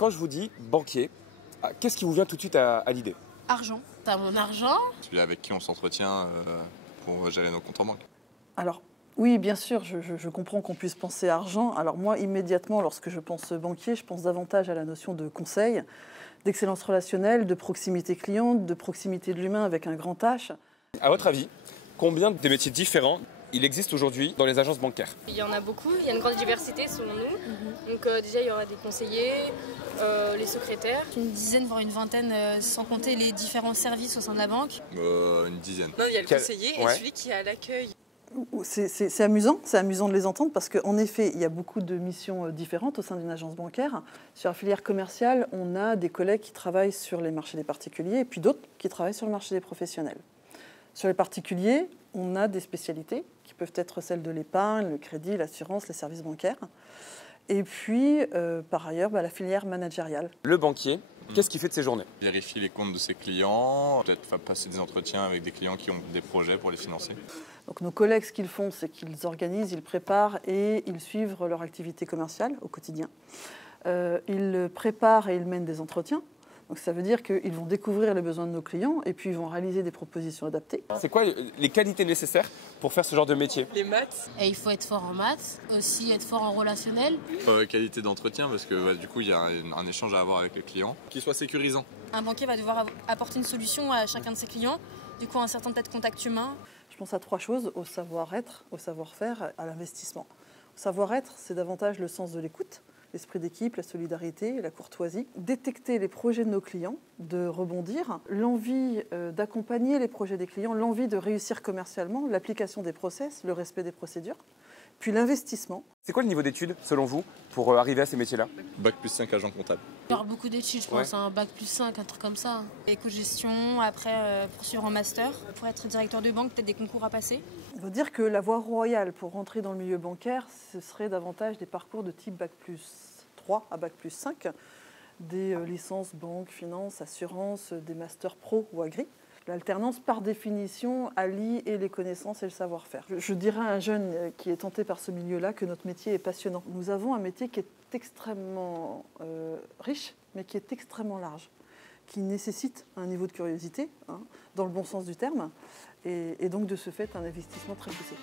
Quand je vous dis banquier, qu'est-ce qui vous vient tout de suite à l'idée? Argent. T'as mon argent. Celui avec qui on s'entretient pour gérer nos comptes en banque. Alors, oui, bien sûr, je comprends qu'on puisse penser argent. Alors moi, immédiatement, lorsque je pense banquier, je pense davantage à la notion de conseil, d'excellence relationnelle, de proximité client, de proximité de l'humain avec un grand H. À votre avis, combien de métiers différents il existe aujourd'hui dans les agences bancaires? Il y en a beaucoup, il y a une grande diversité selon nous. Donc déjà, il y aura des conseillers, les secrétaires. Une dizaine, voire une vingtaine, sans compter les différents services au sein de la banque. Une dizaine. Non, il y a le conseiller et celui qui est à l'accueil. C'est amusant de les entendre parce qu'en effet, il y a beaucoup de missions différentes au sein d'une agence bancaire. Sur la filière commerciale, on a des collègues qui travaillent sur les marchés des particuliers et puis d'autres qui travaillent sur le marché des professionnels. Sur les particuliers, on a des spécialités qui peuvent être celles de l'épargne, le crédit, l'assurance, les services bancaires. Et puis, par ailleurs, la filière managériale. Le banquier, qu'est-ce qu'il fait de ses journées? Vérifier les comptes de ses clients, peut-être passer des entretiens avec des clients qui ont des projets pour les financer. Donc nos collègues, ce qu'ils font, c'est qu'ils organisent, ils préparent et ils suivent leur activité commerciale au quotidien. Ils préparent et ils mènent des entretiens. Donc ça veut dire qu'ils vont découvrir les besoins de nos clients et puis ils vont réaliser des propositions adaptées. C'est quoi les qualités nécessaires pour faire ce genre de métier? Les maths. Et il faut être fort en maths, aussi être fort en relationnel. Qualité d'entretien, parce que du coup, il y a un échange à avoir avec le client qui soit sécurisant. Un banquier va devoir apporter une solution à chacun de ses clients, du coup un certain peut-être contact humain. Je pense à trois choses, au savoir-être, au savoir-faire, à l'investissement. Au savoir-être, c'est davantage le sens de l'écoute, l'esprit d'équipe, la solidarité, la courtoisie. Détecter les projets de nos clients, de rebondir, l'envie d'accompagner les projets des clients, l'envie de réussir commercialement, l'application des process, le respect des procédures, puis l'investissement. C'est quoi le niveau d'études, selon vous, pour arriver à ces métiers-là? Bac plus 5 agent comptable. Il y aura beaucoup d'études, je pense, un bac plus 5, un truc comme ça. Éco-gestion, après poursuivre en master. Pour être directeur de banque, peut-être des concours à passer. On va dire que la voie royale pour rentrer dans le milieu bancaire, ce serait davantage des parcours de type bac plus 3 à bac plus 5, des licences banque, finance, assurance, des masters pro ou agri. L'alternance, par définition, allie et les connaissances et le savoir-faire. Je dirais à un jeune qui est tenté par ce milieu-là que notre métier est passionnant. Nous avons un métier qui est extrêmement riche, mais qui est extrêmement large, qui nécessite un niveau de curiosité, dans le bon sens du terme, et donc de ce fait un investissement très poussé.